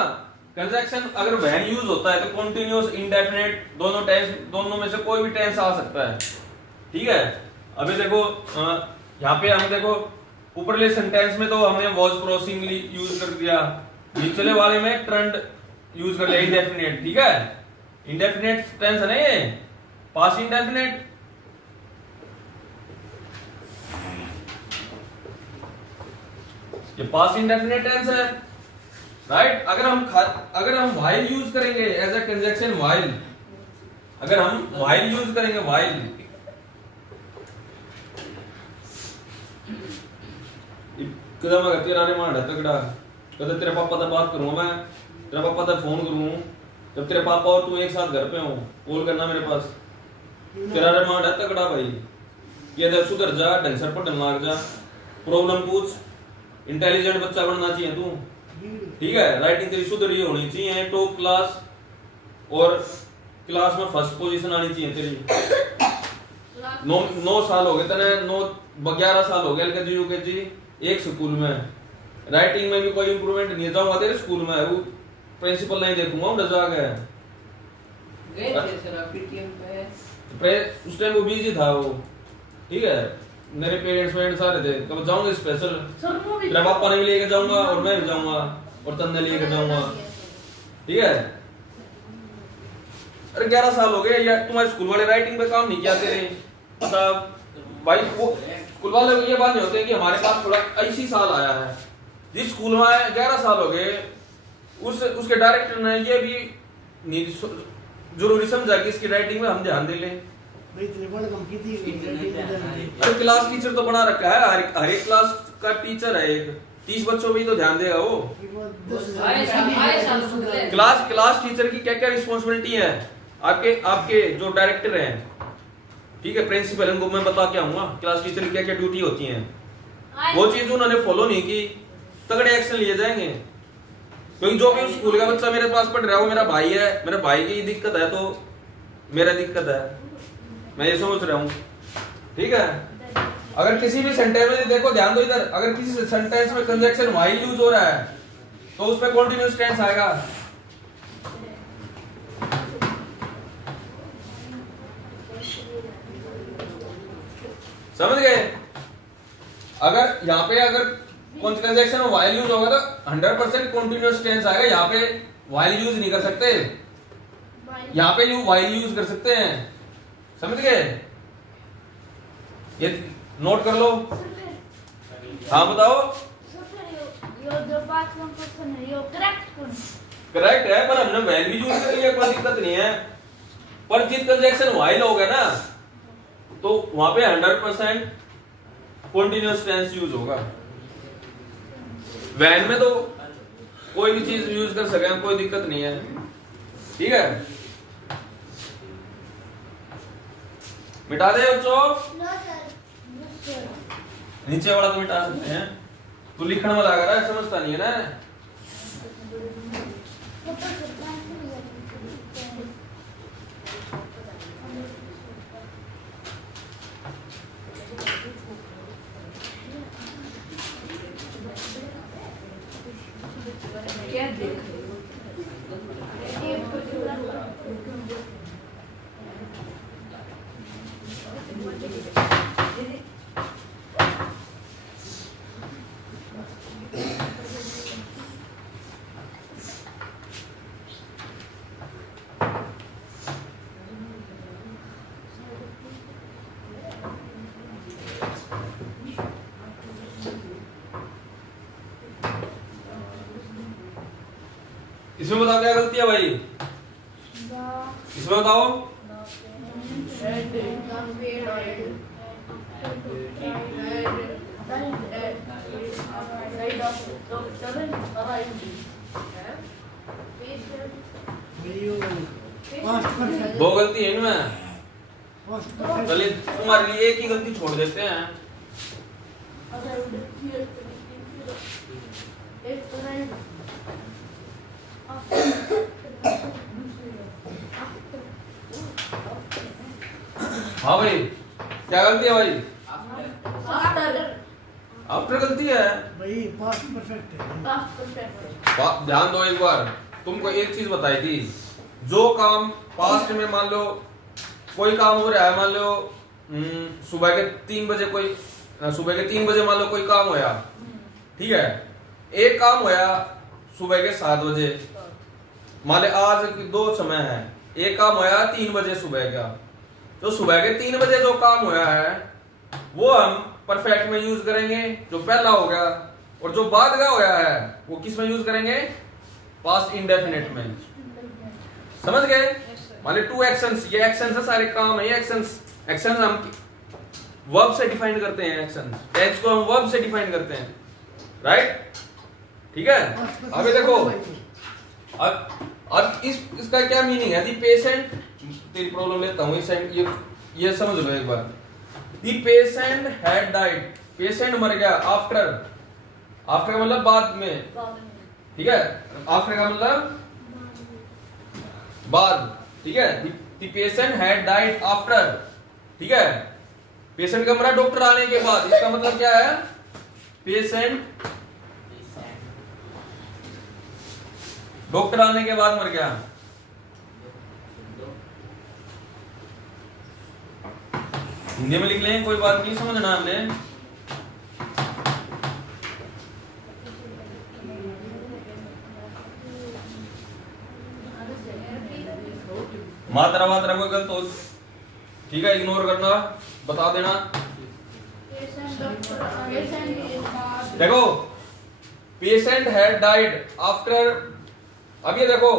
कंजक्शन अगर व्हेन यूज होता है तो कंटिन्यूअस, इंडेफिनिट, दोनों टेंस, दोनों में से कोई भी टेंस आ सकता है। ठीक है, अभी देखो यहाँ पे हम देखो ऊपरले सेंटेंस में तो हमने वॉज क्रॉसिंगली यूज कर दिया, निचले वाले में ट्रेंड यूज कर लिया इंडेफिनिट। ठीक है, इंडेफिनिट टेंस है ना ये, पास्ट इंडेफिनिट। ये पास्ट इंडेफिनिट टेंस है, राइट। अगर हम व्हाइल यूज करेंगे एज अ कंजक्शन व्हाइल, अगर हम व्हाइल यूज करेंगे, व्हाइल कदम अगर तेरा ने मार तगड़ा कदम तेरे पापा से बात करूंगा, मैं तेरे पापा से फोन करूं, जब तेरे पापा और तू एक साथ घर पे हो, कॉल करना मेरे पास, तेरा रे मार तगड़ा भाई, ये इधर सुधर जा, ढंग से पढ़ने लग जा, प्रॉब्लम पूछ, इंटेलिजेंट बच्चा बनना चाहिए तू। ठीक है, राइटिंग तेरी सुधरी होनी चाहिए, टॉप क्लास, और क्लास में फर्स्ट पोजीशन आनी चाहिए तेरी। 9 साल हो गए तेरे, 11 साल हो गए एलकेजी यूकेजी एक स्कूल में, राइटिंग में भी कोई इंप्रूवमेंट नहीं जाऊंगा तेरे स्कूल में, वो प्रिंसिपल नहीं देखूंगा, उधर जा गए गए थे सर पीटीएम पे, उस टाइम वो बिजी था वो। ठीक है, मेरे पेरेंट्स सारे थे, कब जाऊंगा स्पेशल, मेरे पापा ने भी लेके जाऊंगा और मैं भी जाऊंगा और तन्ने लेके जाऊंगा। ठीक है, अरे 11 साल हो गए यार, तुम्हारे स्कूल वाले राइटिंग पे काम नहीं किया तेरे साहब भाई। वो स्कूल वाले ये बात नहीं होते कि हमारे पास थोड़ा ऐसी साल आया है, जिस स्कूल में 11 साल हो गए उसके डायरेक्टर ने ये भी जरूरी समझा कि इसकी राइटिंग में हम ध्यान दे लें। अरे क्लास टीचर तो बना रखा है, हर एक क्लास का टीचर है, एक 30 बच्चों में ही तो ध्यान देगा वो। क्लास टीचर की क्या क्या रिस्पॉन्सिबिलिटी है, आपके जो डायरेक्टर हैं, ठीक है, प्रिंसिपल, इनको मैं बता के आऊंगा क्लास टीचर की क्या क्या ड्यूटी होती है। वो चीज उन्होंने फॉलो नहीं की, तगड़े एक्शन लिए जाएंगे। क्योंकि जो भी स्कूल का बच्चा मेरे पास पढ़ रहा है वो मेरा भाई है, मेरे भाई की दिक्कत है तो मेरा दिक्कत है, मैं ये समझ रहा हूँ। ठीक है, अगर किसी भी सेंटेंस में देखो, ध्यान दो इधर, अगर किसी सेंटेंस में कंजक्शन व्हाइल यूज हो रहा है तो उसमें कंटीन्यूअस टेंस आएगा। समझ गए? अगर यहाँ पे अगर कंजक्शन में व्हाइल यूज होगा तो 100% कंटीन्यूअस टेंस आएगा। यहाँ पे व्हाइल यूज नहीं कर सकते, यहाँ पे व्हाइल यूज कर सकते हैं। समझ गए? ये नोट कर लो। हाँ बताओ। करेक्ट है, पर हमने व्हाइल भी यूज कर लिया, कोई दिक्कत नहीं है। पर जिस कंजक्शन व्हाइल हो गया ना तो वहां पे 100% कंटीन्यूअस टेंस यूज होगा। व्हेन में तो कोई भी चीज यूज कर सके, कोई दिक्कत नहीं है। ठीक है, मिटा दे बच्चों। नीचे वाला तो मिटा सकते हैं, तू लिखने में लगा रहा है, समझता नहीं है ना। क्या देख इसमें बताओ क्या गलती है भाई, इसमें बताओ। दो गलती है इनमें, चलिए तुम्हारे लिए एक ही गलती छोड़ देते हैं। हाँ भाई, क्या गलती है भाई? आफ्टर आफ्टर गलती है भाई पास्ट परफेक्ट है। ध्यान दो एक बार। तुमको एक चीज बताई थी, जो काम पास्ट में मान लो कोई काम हो रहा है, मान लो सुबह के 3 बजे मान लो कोई काम होया, ठीक है। एक काम होया सुबह के 7 बजे, मान लो आज दो समय है, एक काम होया 3 बजे सुबह का। तो सुबह के 3 बजे जो काम होया है वो हम परफेक्ट में यूज करेंगे, जो पहला हो गया, और जो बाद का होया है वो किस में यूज करेंगे? पास्ट इंडेफिनिट में। समझ गए? मान लो 2 एक्शंस, ये एक्शंस है, सारे काम है ये एक्शंस हम वर्ब से डिफाइन करते हैं। एक्शंस टेंस को हम वर्ब से डिफाइन करते हैं, राइट? ठीक है। अभी देखो, अब इसका क्या मीनिंग है? दी पेशेंट, तेरी प्रॉब्लम लेता हूँ, ये समझ लो एक बार। दी पेशेंट हैड डाइड, पेशेंट मर गया आफ्टर का मतलब बाद में, ठीक है। आफ्टर का मतलब बाद, ठीक है। दी पेशेंट हैड डाइड आफ्टर, ठीक है। पेशेंट का मरा डॉक्टर आने के बाद, इसका मतलब क्या है? पेशेंट डॉक्टर आने के बाद मर गया। हिंदी में लिख लें, कोई बात नहीं, समझना हमने। मात्रा कोई गलत हो, ठीक है, इग्नोर करना, बता देना। देखो, पेशेंट हैड डाइड आफ्टर, अब ये देखो,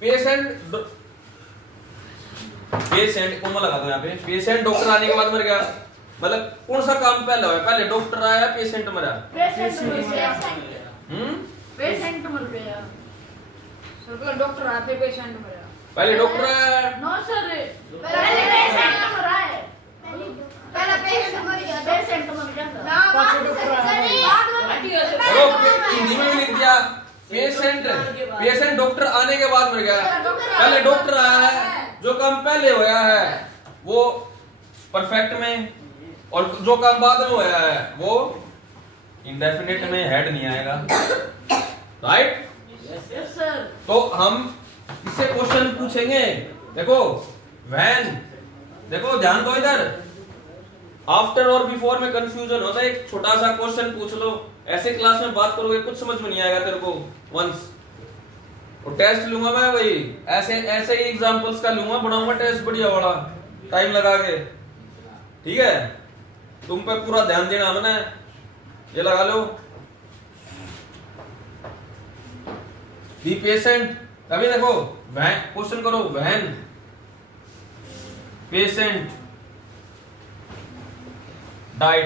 पेशेंट कौन लगा दो यहाँ पे, पेशेंट डॉक्टर आने के बाद मर गया, मतलब कौन सा काम पहले हुआ? पहले डॉक्टर आया, पेशेंट मरा। पेशेंट मर गया। सर डॉक्टर आते पेशेंट मरा। पहले डॉक्टर आया। नो सर, पहले पेशेंट मरा है। पहले पेशेंट मर गया, पेशेंट मर गया ना, बाद में हिंदी में भी लिख दिया, पेशेंट डॉक्टर आने के बाद मर गया। पहले डॉक्टर आया है, जो काम पहले होया है वो परफेक्ट में, और जो काम बाद में होया है वो इंडेफिनिट में, हेड नहीं आएगा, राइट? Yes sir. तो हम इससे क्वेश्चन पूछेंगे। देखो व्हेन, देखो ध्यान दो इधर, आफ्टर और बिफोर में कंफ्यूजन होता है। एक छोटा सा क्वेश्चन पूछ लो, ऐसे क्लास में बात करोगे कुछ समझ में नहीं आएगा तेरे को वंस। और टेस्ट लूंगा मैं भाई, ऐसे ही एग्जांपल्स का लूंगा, बनाऊंगा टेस्ट बढ़िया वाला टाइम लगा के, ठीक है। तुम पे पूरा ध्यान देना मैंने, ये लगा लो। दी पेशेंट, अभी देखो क्वेश्चन करो, व्हेन पेशेंट डाइड,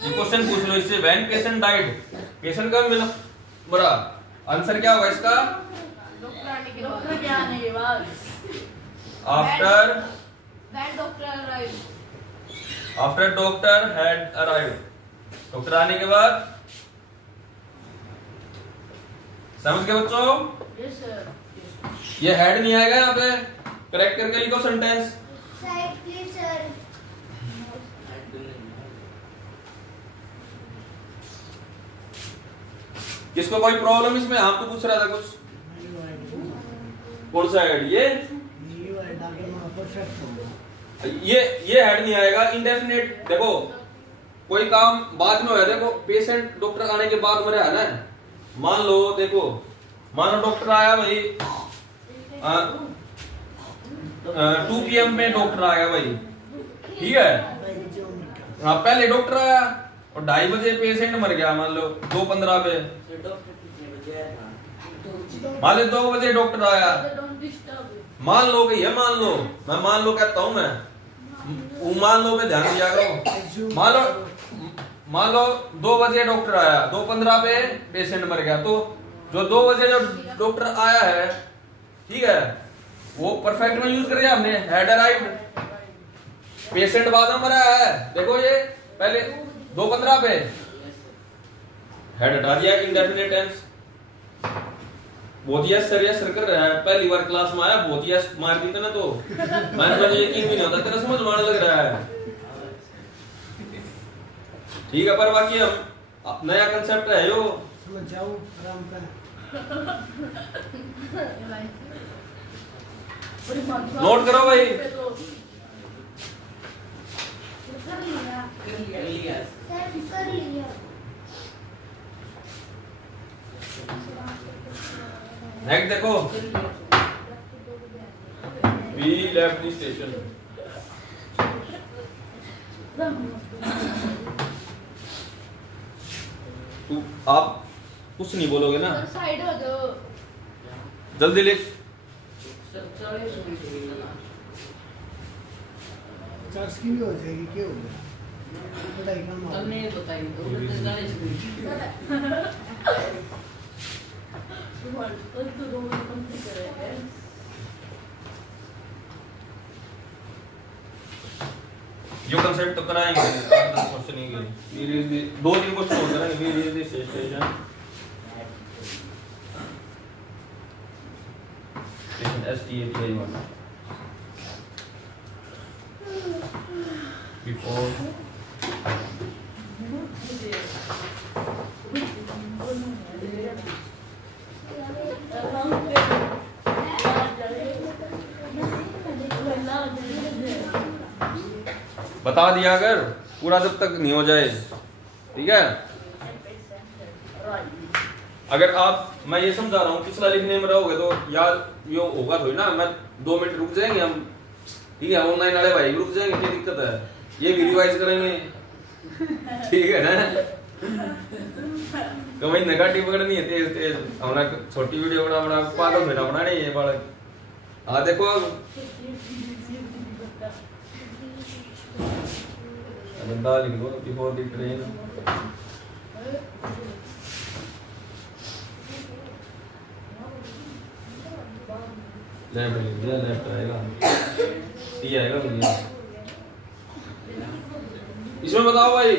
ये क्वेश्चन पूछ लो इससे। व्हेन पेशेंट डाइड, पेशेंट का मरा, आंसर क्या होगा इसका? डॉक्टर आने के बाद। After doctor arrived, after doctor had arrived, doctor आने के बाद। समझ गए बच्चों? Yes sir. ये हेड नहीं आएगा यहाँ पे, करेक्ट करके लिखो सेंटेंस। Sir please sir. किसको कोई प्रॉब्लम इसमें? आप तो पूछ रहा था कुछ, कौन सा हेड? ये हेड नहीं आएगा, इंडेफिनिट। देखो कोई काम बाद में होया, देखो पेशेंट डॉक्टर आने के बाद मरा है ना, मान लो, देखो मान लो डॉक्टर आया भाई 2 PM में डॉक्टर आया भाई, ठीक है। हाँ पहले डॉक्टर आया और 2:30 बजे पेशेंट मर गया, मान लो 2:15 पे। मान लो 2 बजे डॉक्टर आया, मान लो कि ये मान लो, मैं मान लो कहता हूं, मैं मान लो पे ध्यान दिया करो। मान लो 2 बजे डॉक्टर आया, 2:15 पे पेशेंट मर गया। तो जो 2 बजे जो डॉक्टर आया है, ठीक है, वो परफेक्ट में यूज करेगा हमने, हैड अराइव्ड। पेशेंट बाद में मरा है, देखो ये पहले 2:15 पे, हेड हटा दिया, इंडेफिनिट टेंस। बहुत यस सर कर रहा है, पहली बार क्लास में आया, बहुत यस मार दी ना, तो मैंने तो यकीन भी नहीं होता, तेरा समझ में आने लग रहा है। ठीक है, पर बाकी हम नया कंसेप्ट है यो, समझ जाओ आराम का। नोट करो भाई। नेक्स्ट देखो, वी लेफ्ट द स्टेशन। तू आप कुछ नहीं बोलोगे ना, साइड हो जाओ, जल्दी लिख। 50 की भी हो जाएगी, क्या हो गया? पढ़ाई का मामला। नहीं यो कंसेप्ट तो कराएंगे, क्वेश्चन ही के 2-3 क्वेश्चन हो करेंगे। We reach the station, STATI before बता दिया अगर पूरा जब तक नहीं हो जाए, ठीक है। अगर आप, मैं ये समझा रहा हूँ, पिछला लिखने में रहोगे तो यार यो होगा थोड़ी ना, मैं 2 मिनट रुक जाएंगे हम, ठीक है, ऑनलाइन वाले भाई रुक जाएंगे, क्या दिक्कत है, ये भी रिवाइज करेंगे, ठीक है ना। कभी नेगेटिव पकड़नी है तेज तेज, हमारा छोटी वीडियो बड़ा पागल मेरा बनानी है बालक। हाँ देखो बंदा लिख दो बिफोर द ट्रेन, लेफ्ट आएगा, टी आएगा भैया। इसमें बताओ भाई,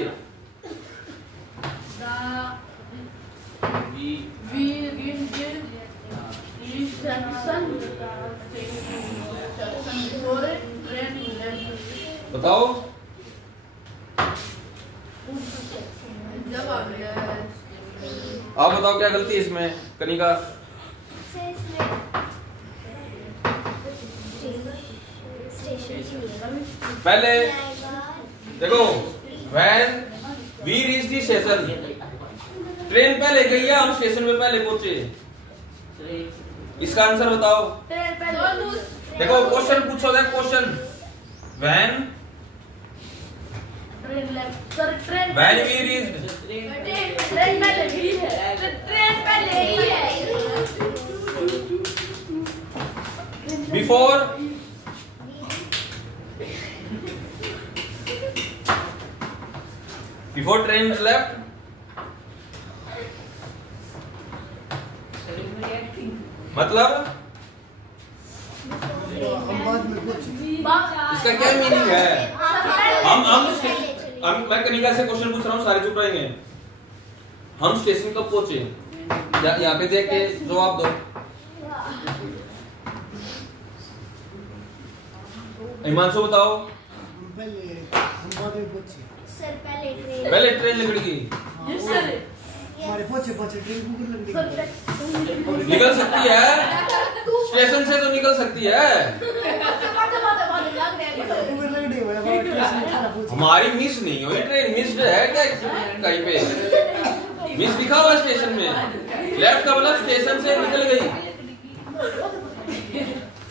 बताओ आप बताओ क्या गलती है इसमें कनिका? पहले देखो, when we reach the station, train पहले गई है, हम स्टेशन में पहले पहुंचे, इसका आंसर बताओ। देखो क्वेश्चन पूछो, देख question, when when we reach, train पहले ही है, ट्रेन पहले ही है, बिफोर बिफोर ट्रेन लेफ्ट, मतलब हम बाद में कुछ इसका क्या मीनिंग है? हम मैं कनिका से क्वेश्चन पूछ रहा हूँ, सारे चुप रहेंगे। हम स्टेशन कब पहुंचे, यहाँ पे देख के जवाब दो। हिमांशु बताओ। हम बाद में पहुंचे सर, पहले ट्रेन निकली, हमारे पहुंचे ट्रेन निकल सकती है, स्टेशन से तो निकल सकती है, हमारी मिस नहीं हुई ट्रेन, मिस्ड है क्या कहीं पे? मिस लिखा हुआ स्टेशन में, लेफ्ट का मतलब स्टेशन से निकल गई,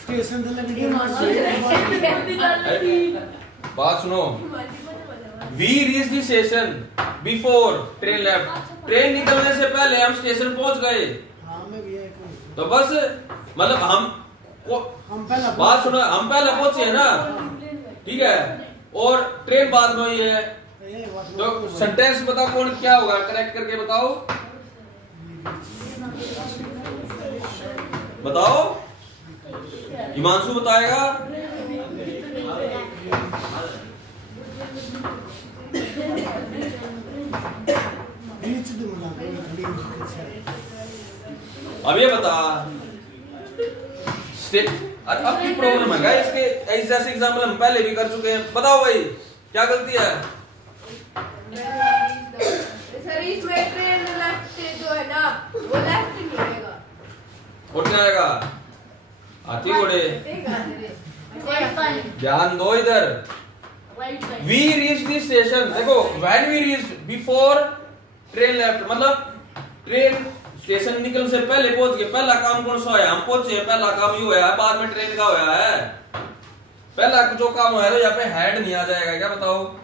स्टेशन से लगी। बात सुनो, we reach the station before train left, train निकलने से पहले हम स्टेशन पहुंच गए, तो बस मतलब हम पहला बात सुनो, हम पहले पहुंचे ना, ठीक है, और ट्रेन बाद में हुई है, तो सेंटेंस बताओ कौन क्या होगा, करेक्ट करके बताओ, बताओ। हिमांशु बताएगा, रीच द अब ये बता अब की प्रॉब्लम है गाइस, इसके ऐसे एग्जाम्पल हम पहले भी कर चुके हैं। बताओ भाई क्या गलती है? सर इसमें ट्रेन लेफ्ट से जो है ना वो लेफ्ट नहीं आएगा। और क्या आएगा? हाथी घोड़े। ध्यान दो इधर। We reached the station। देखो when we reached before train left, मतलब ट्रेन स्टेशन निकलने से पहले पहुंच गए। पहला काम कौन सा है? हम पहुंचे, पहला काम ये हुआ है, बाद में ट्रेन का हुआ है। पहला जो काम हुआ है तो यहाँ पे हेड नहीं आ जाएगा क्या? बताओ।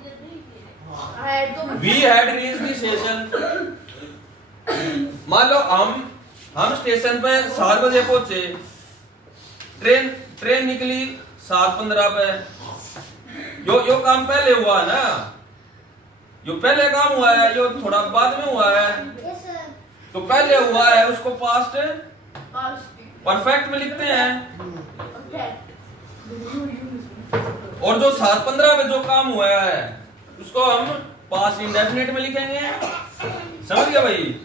We had reached the station। मान लो हम स्टेशन पे 7 बजे पहुंचे, ट्रेन निकली 7:15 पे। यो काम पहले हुआ ना, जो पहले काम हुआ है जो थोड़ा बाद में हुआ है। तो पहले हुआ है उसको पास्ट परफेक्ट में लिखते हैं, और जो 7:15 में जो काम हुआ है उसको हम पास्ट इंडेफिनिट में लिखेंगे। समझ गया भाई?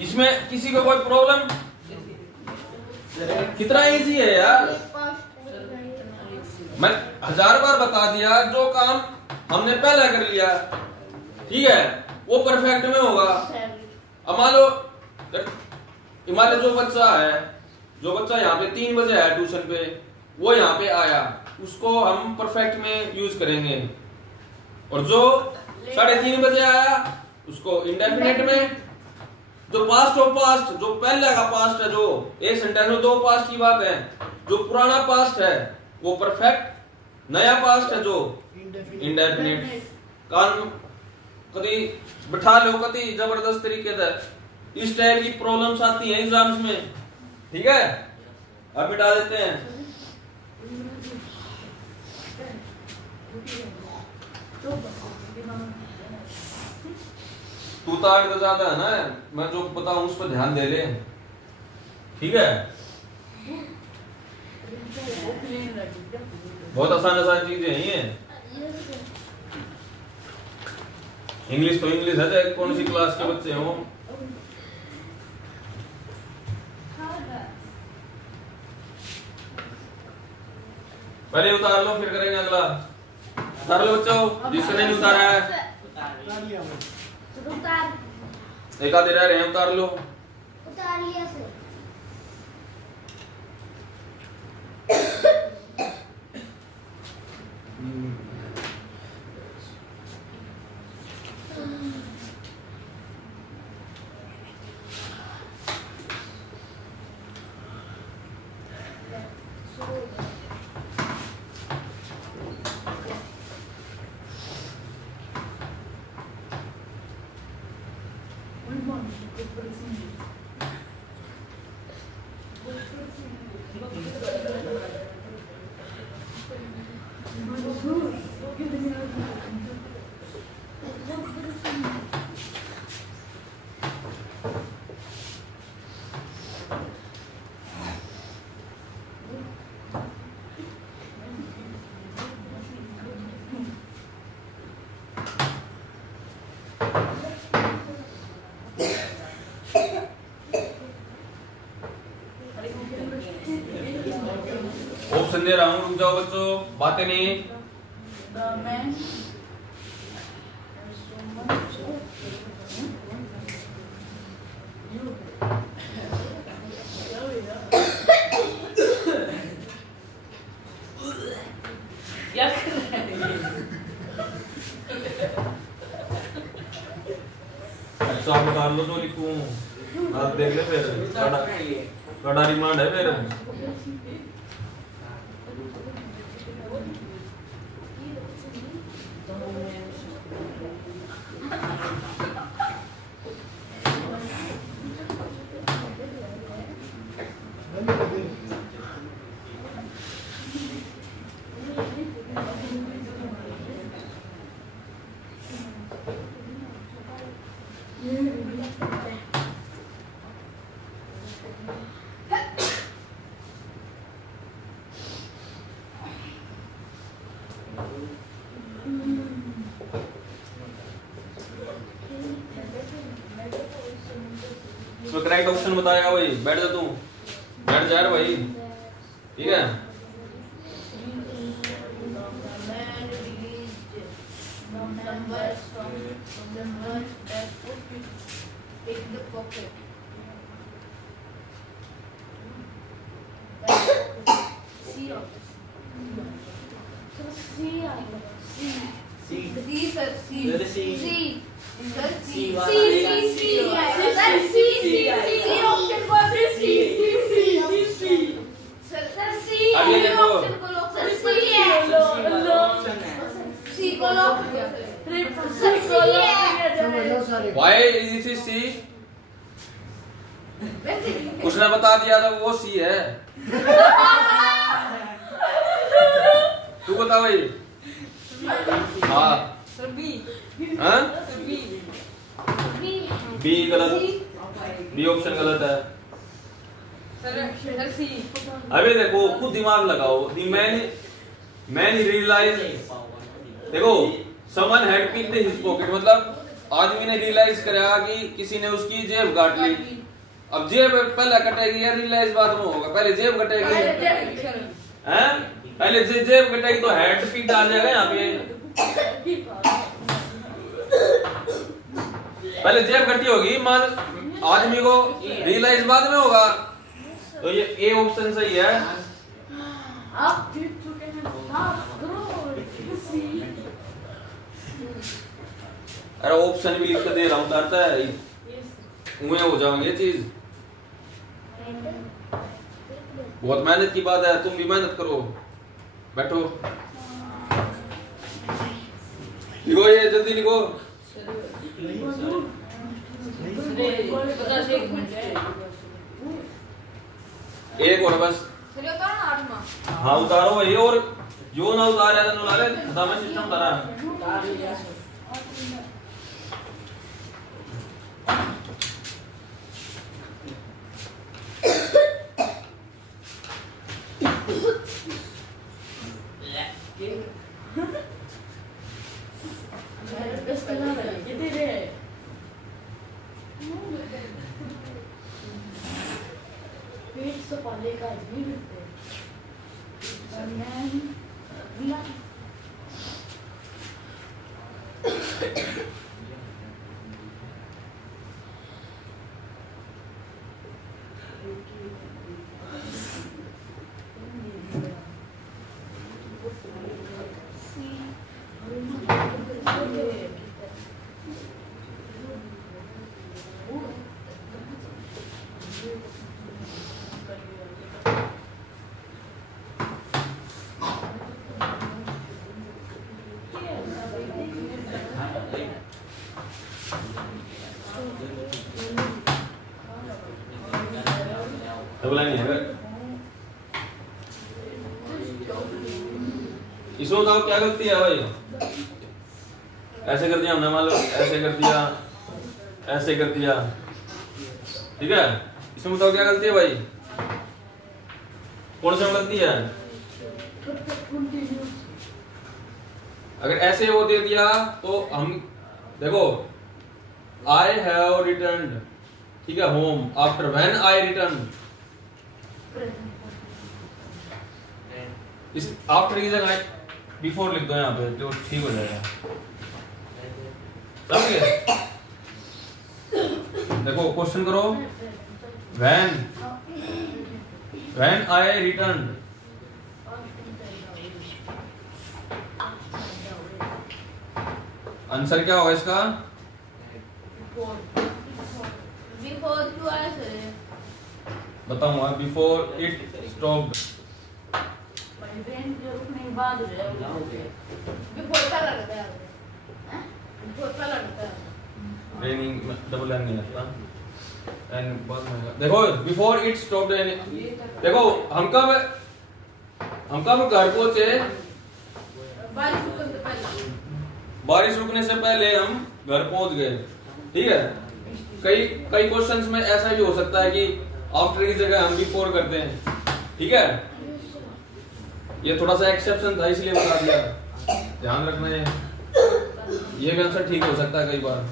इसमें किसी को कोई प्रॉब्लम? कितना इजी है यार, मैं 1000 बार बता दिया। जो काम हमने पहले कर लिया, ठीक है, वो परफेक्ट में होगा। अब मान लो जो बच्चा यहाँ पे 3 बजे आया ट्यूशन पे, वो यहाँ पे आया, उसको हम परफेक्ट में यूज करेंगे। और जो 3:30 बजे आया उसको इंडेफिनिट में। जो पास्ट ऑफ पास्ट, जो पहले का पास्ट है, जो एक सेंटेंस में 2 पास्ट की बात है, जो पुराना पास्ट है वो परफेक्ट, नया पास्ट है जो इंडेफिनिट। कान कभी बिठा लो, कभी जबरदस्त तरीके से। इस टाइप की प्रॉब्लम्स आती हैं एग्जाम्स में, ठीक है। अब बिठा देते हैं। तू तो आगे तो ज्यादा है ना, मैं जो बताऊं उस पर ध्यान दे ले, ठीक है। बहुत आसान चीजें हैं ये। इंग्लिश तो इंग्लिश है, चाहे कौन सी क्लास के बच्चे हो। पहले उतार लो फिर करेंगे अगला। उतार लो बच्चों, जिसने नहीं उतारा है। एक आधे रह रहे हैं, उतार लो। उतार लिया सर। ऑप्शन दे रहा हूँ, रुक जाओ बच्चों, बातें नहीं। अच्छा आप बता लो तो लिखूं, आप देख ले फिर कड़ा रिमांड है फिर। राइट ऑप्शन बताएगा भाई। बैठ जा तू, बैठ जा रे भाई, ठीक है। Why is it C? उसने बता दिया था वो सी है। तू बता भाई। हाँ हाँ बी गलत, बी ऑप्शन गलत है। अबे देखो खुद दिमाग लगाओ। मैन रियलाइज, देखो someone had picked his pocket, मतलब आदमी ने रियलाइज करा कि किसी ने उसकी जेब काट ली। अब जेब पहले कटेगी या रियलाइज बाद में होगा? पहले जेब कटेगी, हैं? पहले जेब कटेगी तो हैड पिक्ड आ जाएगा यहाँ पे। पहले जेब कटी होगी, मान आदमी को रियलाइज बाद में होगा। तो ये ए ऑप्शन सही है। आप जीत चुके हैं। अरे ऑप्शन भी लिख के दे रहा हूँ, करता है उन्हें हो जाएंगे ये चीज। बहुत मेहनत की बात है, तुम भी मेहनत करो। बैठो, लिखो ये जल्दी लिखो। एक और बस। हाँ उतारो भाई, और जो ना उतारे तो नुला ले, खत्म है सिस्टम तारा। इसमें बताओ क्या गलती है भाई? ऐसे कर दिया हमने, मान लो ऐसे कर दिया, ऐसे कर दिया, ठीक है। इसमें बताओ क्या गलती है भाई? कौन सा गलती है? अगर ऐसे वो दे दिया तो हम देखो आई हैव रिटर्न्ड, ठीक है, home after when I return. इस आफ्टर की जगह बिफोर लिख दो यहाँ पे तो ठीक हो जाएगा। समझ गए? देखो क्वेश्चन करो, व्हेन आई रिटर्न, आंसर क्या होगा इसका? बताऊंगा before it stopped. Double N नहीं लगता, एन बहुत महंगा। देखो बिफोर इट स्टॉप्ड, देखो हम कब घर पहुंचे? बारिश रुकने से पहले हम घर पहुंच गए, ठीक है। कई क्वेश्चंस में ऐसा भी हो सकता है कि आफ्टर की जगह हम बिफोर करते हैं, ठीक है। ये थोड़ा सा एक्सेप्शन था इसलिए बता दिया, ध्यान रखना। ये भी आंसर ठीक हो सकता है कई बार।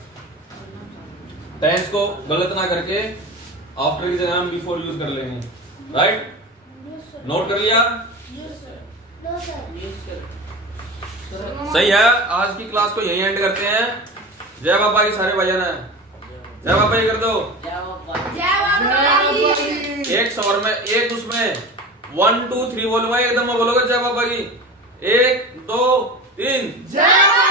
टेंस को गलत ना करके आफ्टर की जगह हम बिफोर यूज कर लेंगे, राइट? नोट कर लिया? सही है। आज की क्लास को यहीं एंड करते हैं। जय बाबा की सारे भजन है। जय बाबा जी कर दो। एक स्वर में, एक उसमें 1 2 3 बोलूंगा, एकदम बोलोगे जय बाबा की। 1 2 3 जय